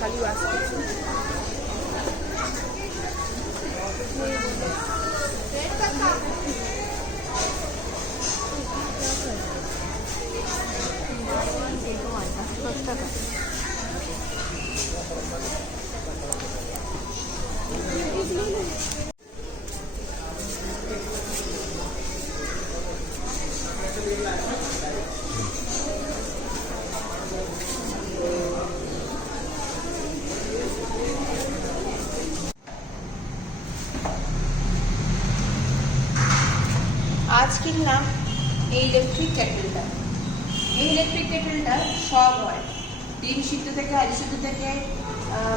খালি ওয়াশ করছি। আজ কিনলাম এই ইলেকট্রিক কেটেলটা। এই ইলেকট্রিক কেটেলটা সব হয়, ডিম সিদ্ধ থেকে আলু সিদ্ধ থেকে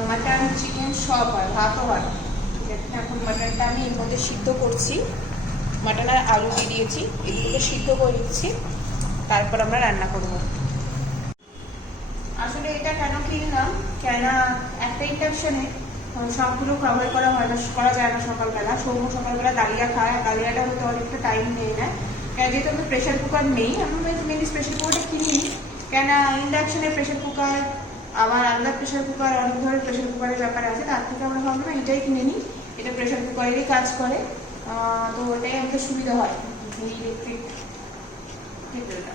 মাটন চিকেন সব হয়, ভাতও হয়। এখন মাটনটা আমি এর মধ্যে সিদ্ধ করছি, মাটন আর আলু দিয়ে দিয়েছি, এগুলোকে সিদ্ধ করে নিচ্ছি, তারপর আমরা রান্না করব। আসলে এটা কেন কিনলাম, কেন একটা ইন্ডাকশনে সবগুলো কভার করা হয় না, করা যায় না সকালবেলা। সৌম্য সকালবেলা ডালিয়া খায়, আর ডালিয়াটা হতে অনেকটা টাইম নিয়ে নেয়। কেন যেহেতু আমাদের প্রেশার কুকার নেই, আমি মেনলি প্রেশার কুকারটা কিনি। কেন ইন্ডাকশনের প্রেশার কুকার, আবার আলাদা প্রেশার কুকার, অনেক ধরনের প্রেশার কুকারের ব্যাপার আছে, তার থেকে আমরা ভাবলাম না এটাই কিনে নিই, এটা প্রেশার কুকারেরই কাজ করে, তো ওটাই আমাদের সুবিধা হয় এই ইলেকট্রিক কেটেলটা।